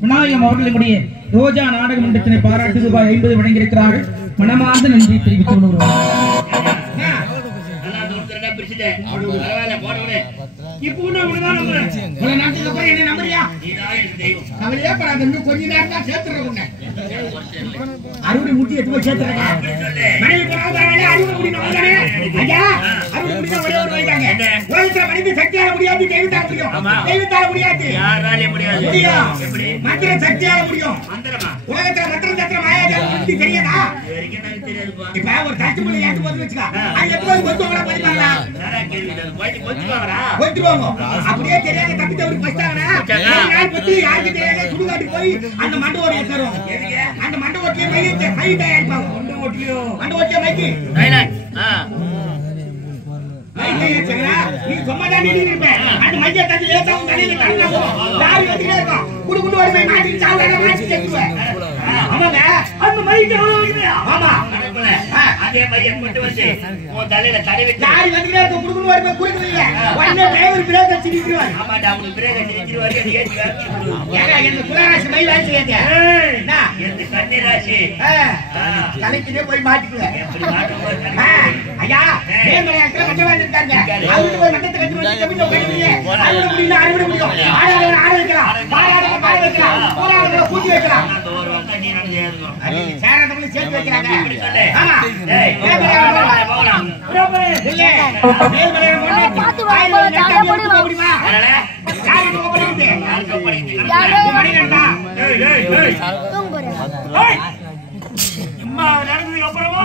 விநாயகம் அவர்களுடைய ரோஜா நாடக மன்றத்தினை பாராட்டு ரூபாய் 50 வழங்கியிருக்கிறார்கள். மனமார்ந்த நன்றி தெரிவித்துக் கொள்கிறோம். அறுவடை முட்டி எட்டு போய் சேர்த்துறேன். சக்தியால முடியாது, தெய்வத்தால முடியாது, மந்திர சக்தியால முடியும். உலகத்துல மந்திர சத்திர மாயாஜாலம் தெரியாதா? இப்ப ஒரு தச்சு மொழி ஏற்று போது வச்சுக்கா, அது எப்போது கொத்துவாங்களா பதிப்பாங்களா? கொத்துருவாங்க. அப்படியே தெரியாத தப்பித்தவருக்கு பஸ்டாங்கன்னா யாருக்கு தெரியாத சுடுகாட்டுக்கு போய் அந்த மண்டை ஓட்டியை தருவாங்க. அந்த மண்டை ஓட்டியை மை தயாரிப்பாங்க. மண்டை ஓட்டிய மைக்கு நீ சும்மாதான் நின்றுருப்ப. அந்த மைய தச்சு லேசா தலையில தண்ணி லாரி வந்துட்டே இருக்கும். குடு குடு வருமே மாட்டி சாவல மாட்டி செத்துவேன். ஆமாங்க, அந்த மைக்கு எவ்வளவு இருக்குது? ஆமா, அதே மைய கொண்டு வந்து உன் தலையில தடவி லாரி வந்துட்டே இருக்கும். குடு குடு வருமே குடுக்குறீங்க. உடனே டிரைவர் பிரேக் அடிச்சு நிறுத்துவாரு. ஆமாடா, அவனுக்கு பிரேக் அடிச்சு நிறுத்துவாரு. அது ஏத்தி வாங்கி ஏங்க என்ன குலராசி மை வாங்கி ஏங்க. என்ன எந்த கன்னி ராசி தலைக்கிட்டே போய் மாட்டிக்குவேன். எப்படி மாட்டுவாரு? ஐயா நேர்மையாக்கிற மஞ்சவாதி இருக்காங்க. அவருக்கு ஒரு மட்டத்தை கட்டி வந்து கம்பிட்ட போயிடுவீங்க. அறுவடை முடியல, அறுவடை முடியும். ஆடாத ஆட வைக்கலாம், பாடாத பாட வைக்கலாம், போராடுற பூஜை வைக்கலாம். ஒரு வருஷம் நீ நடந்து ஏறுங்க. சேரதங்களை சேர்த்து வைக்கிறாங்க. ஆமா, நேர்மையாக போகலாம். இல்ல நேர்மையாக போனா பாத்து வாங்க, நானே போடுவா. முடியுமா? யாரு போடுறது? யாரு போடுறது? யாரு மணிகண்டா? ஏய் தூங்குறே. ஏய் அம்மா நடந்ததுக்கு அப்புறமா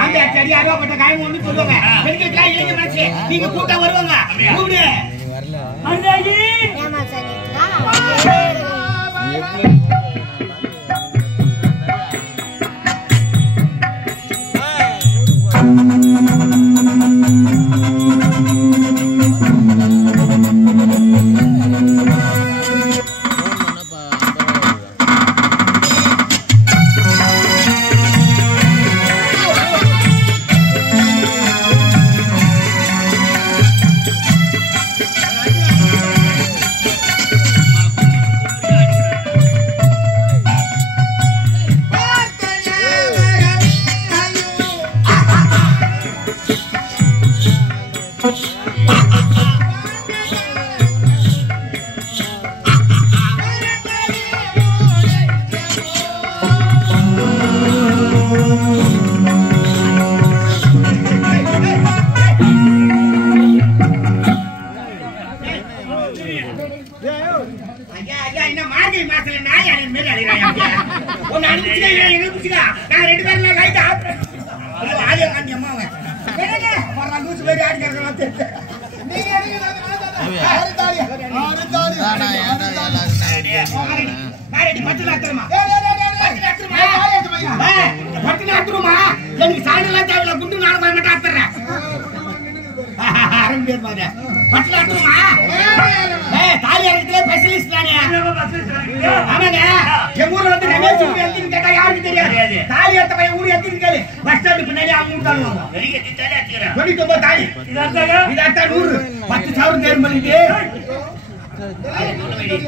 ஆம்பே சரி ஆரோப்பட்ட காயம் ஒண்ணு சொல்லுவாங்க. பெண்களுக்கு ஏங்க மனசு நீங்க கூட்ட வருவாங்க. கூப்பிடு வரல. அண்ணாஜி ஏமா சனிங்களா?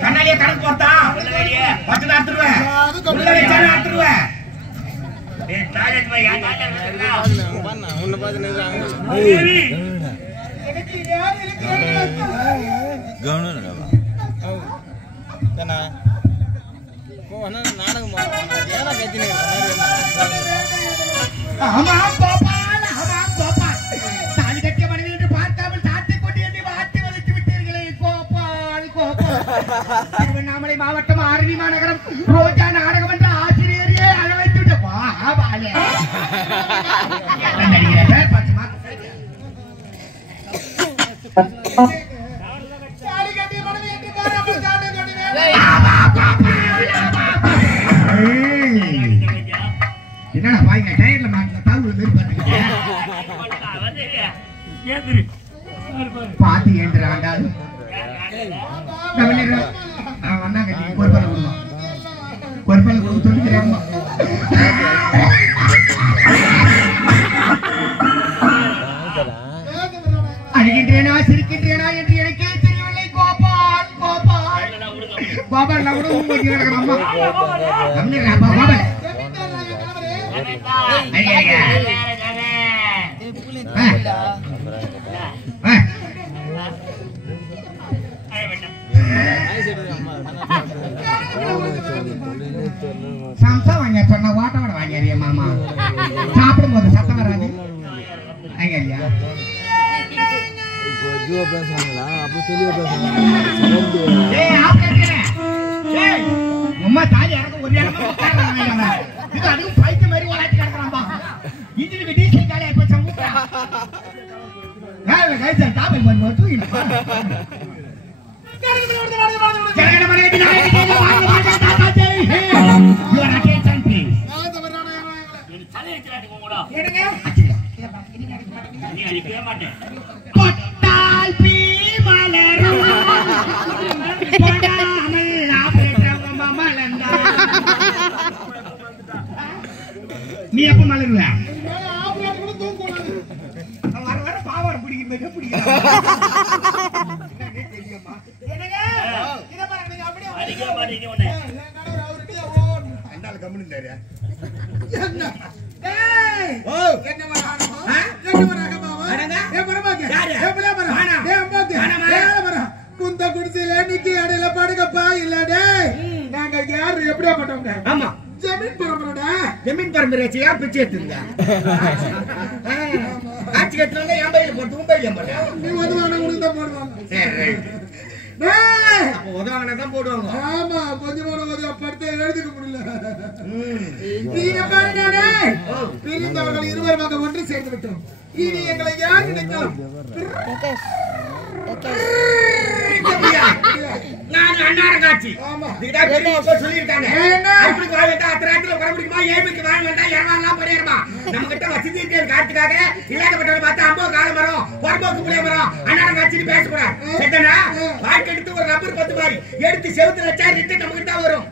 கண்ணாடிய கணக்கு போட்டா பத்து நாத்துருவேன் நாத்துருவேன். திருவண்ணாமலை மாவட்டம் ஆரணி மாநகரம் ரோஜா நாடகம் என்ற ஆசிரியரே அளவைத்து என்னடா பாய்ங்க டயர்ல மாட்டின தாவுல மேல் பாத்துக்கிட்டே பாத்து ஏந்துறாண்டால் அவன் வந்தாங்க ஒரு பல கொடுக்கும் ஒரு பல கொடுக்க சொல்லிக்கிறேன் அழுகின்றேனா சிரிக்கின்றேனா என்று எனக்கே தெரியவில்லை கோபால் கோபால் கோபால் நான் கூட உங்களுக்கு கிடக்கிறேன் அம்மா கோபால் சம்சா வாங்க சொன்ன ஓட்டோட வாங்கிறிய மாமா சாப்பிடும் போது சத்தம் வராது ஐயா அம்மா தாலி இறக்க ஒரு இடமா இது அதுவும் பைக்கு மாதிரி வளர்ச்சி கிடக்குறான்பா இன்ஜினுக்கு டீசல் காலியா போச்சு தாபை பண்ணி தூக்கிடுப்பா நீ எப்ப மலருவ வர வர பாவாடை பிடிக்க குந்த குடிசையில இன்னைக்கு இடையில படுக்கப்பா இல்லடே நாங்க யாரு எப்படியா பட்டவங்க ஆமா ஜமீன் பரம்பரையா பிச்சை எடுத்துங்க ஆட்சி கட்டினா என் பையில போட்டு உன் பையில போட்டேன் நீ உதவான உனக்கு போடுவாங்க சரி அப்ப உதவாங்கன்னா தான் போடுவாங்க ஆமா கொஞ்சம் உதவ படுத்து எழுதிக்க முடியல நீங்க பாருங்க பிரிந்தவர்கள் இருவருமாக ஒன்று சேர்ந்து விட்டோம் இனி எங்களை யார் நினைக்கும் நான் அண்ணாரங்காட்சி சொல்லிருக்காங்க அப்படி வாழ்ந்தா அத்தராத்திர வர முடியுமா ஏழுக்கு வாங்க வேண்டாம் எல்லாம் பண்ணிடுமா நம்ம கிட்ட வசதி காட்டுக்காக இல்லாதப்பட்டவங்க பார்த்தா அம்போ கால மரம் பொறம்போக்கு புளிய மரம் அண்ணாரங்காட்சின்னு பேசக்கூடாது செட்டனா வாழ்க்கை எடுத்து ஒரு ரப்பர் பத்து மாதிரி எடுத்து செவுத்துல வச்சா ரிட்டு நம்ம கிட்ட வரும்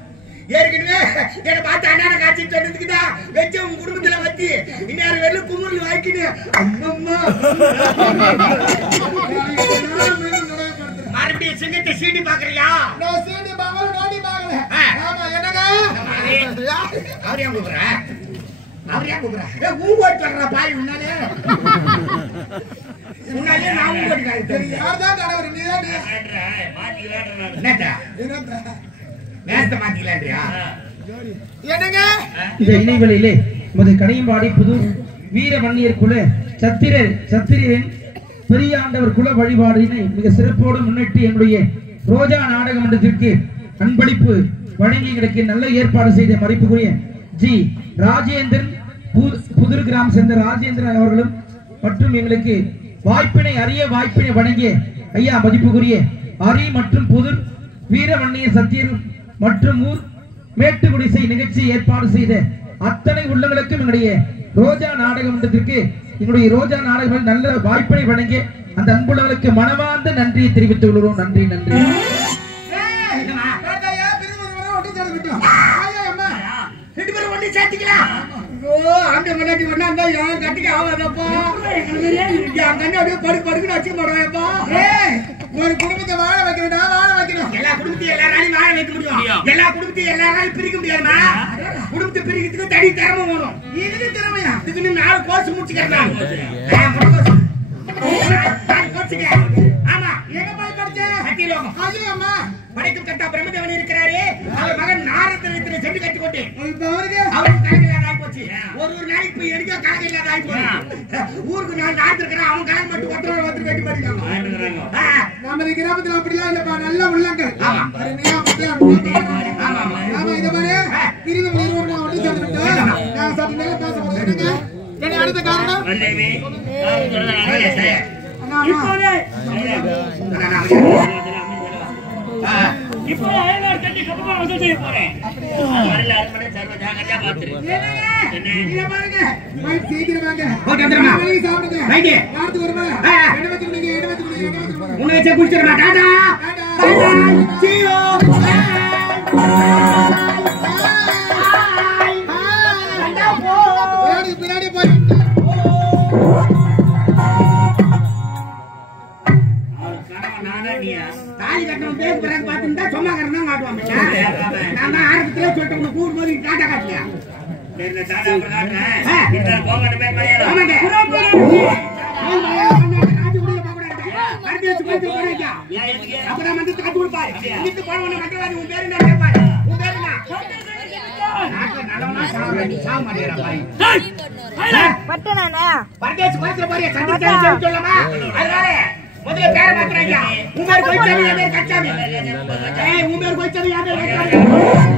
ஏற்கனவே என்ன பார்த்து அண்ணான காட்சி சொன்னதுக்குதா வச்ச உங்க குடும்பத்துல வச்சு இன்னொரு வெறும் குமுறி வாய்க்கினு அம்மம்மா மறுபடியும் சிங்கத்தை சீடி பாக்குறியா நான் சீடி பாக்கல நோடி பாக்கல ஆமா என்னங்க அவரையா கூப்பிடுற ஊவோட்டு வர்ற பாய் உன்னாலே நான் ஊவோட்டு யார்தான் கடவுள் நீதான் என்னடா இந்த இணைவெளியிலே கடையம்பாடி புதூர் வீர வன்னியர் குல சத்திரரின் பெரியாண்டவர் குல வழிபாடினை மிக சிறப்போடு முன்னிட்டு என்னுடைய ரோஜா நாடக மன்றத்திற்கு அன்பளிப்பு வழங்கி எங்களுக்கு நல்ல ஏற்பாடு செய்த மதிப்புக்குரிய ஜி ராஜேந்திரன் புதூர் கிராமம் சேர்ந்த ராஜேந்திரன் அவர்களும் மற்றும் எங்களுக்கு அரிய வாய்ப்பினை வழங்கிய ஐயா மதிப்புக்குரிய அரி மற்றும் புதூர் வீர வன்னியர் சத்தியர் மற்றும் ஊர் மேட்டுக்குடிசை நிகழ்ச்சி ஏற்பாடு செய்த அத்தனை உள்ளங்களுக்கும் எங்களுடைய ரோஜா நாடக மன்றத்திற்கு எங்களுடைய ரோஜா நாடகம் நல்ல வாய்ப்பினை வழங்கி அந்த அன்புள்ளவர்களுக்கு மனமார்ந்த நன்றியை தெரிவித்துக் கொள்கிறோம். நன்றி நன்றி. ஒரு குடும்பத்தை வாழ வைக்கணும் எல்லா குடும்பத்தையும் எல்லாராலையும் வாழ வைக்க முடியும் எல்லா குடும்பத்தையும் எல்லாராலையும் பிரிக்க முடியாதுமா குடும்பத்தை பிரிக்கிறதுக்கு தனி திறமை வேணும் இதுக்கு திறமையா இதுக்கு 4 கோர்ஸ் முடிச்சுக்கிறேன் ஆமா எங்க போய் படிச்ச சத்தியலோகம் அம்மா படைக்கும் கட்டா பிரம்மதேவன் இருக்கிறாரு அவர் மகன் நாரதனை சென்று கட்டி கொண்டு அவருக்கு கணக்கு இல்லாத ஆகி போச்சு ஒரு நாளைக்கு போய் எடுக்க கணக்கு இல்லாத ஆகி போச்சு ஊருக்கு நான் நாட்டிருக்கிறேன் அவன் கணக்கு மட்டும் ஒருத்தர் வெட்டி படிக்கிறாங்க நம்ம கிராமத்துல அப்படிலாம் இல்லப்பா நல்ல உள்ளங்கள் இது மாதிரி பிரிவு நிறுவனம் ஒன்று சேர்ந்துட்டோம் நான் சற்று நேரம் பேச முடியும் என்ன அடுத்த காரணம் இப்போதே இப்போ அயல்நாடு கட்டி கப்பமா வந்து செய்ய போறேன். வரல அருமனை சர்வ ஜாகரியா பாத்துரு. என்ன பாருங்க. போய் சீக்கிரம் வாங்க. ஓகே வந்துறமா. வெளிய சாப்பிடுங்க. ரைட். யாருக்கு வருமா? என்ன வச்சுக்கிறீங்க? என்ன வச்சுக்கிறீங்க? உன்னை வச்சே குடிச்சிரமா. டாடா. டாடா. see you. பின்னாடி போய் தாலி கட்டணும் பேர் பிறகு பார்த்துட்டா சும்மா கட்டணும் காட்டுவாங்க. நான் தான் ஆரம்பத்திலே சொல்லிட்டு உனக்கு கூறு போது டாட்டா காட்டலையா? அப்பதான் வந்து காட்டு கொடுப்பாரு. வீட்டு போன கட்டுவாரு. உன் பேரு என்ன கேட்பாரு? உன் பேரு என்ன? நல்லவனா சாவ மாட்டேங்கிறா பாய். பரதேசி கோயில பாரு சந்திச்சாச்சு சொல்லமா? அதனால முதல்ல பேர மாத்துறாங்க. உமர் கோயிச்சாமி யாதே கச்சாமி. உமர் கோயிச்சாமி யாதே கச்சாமி.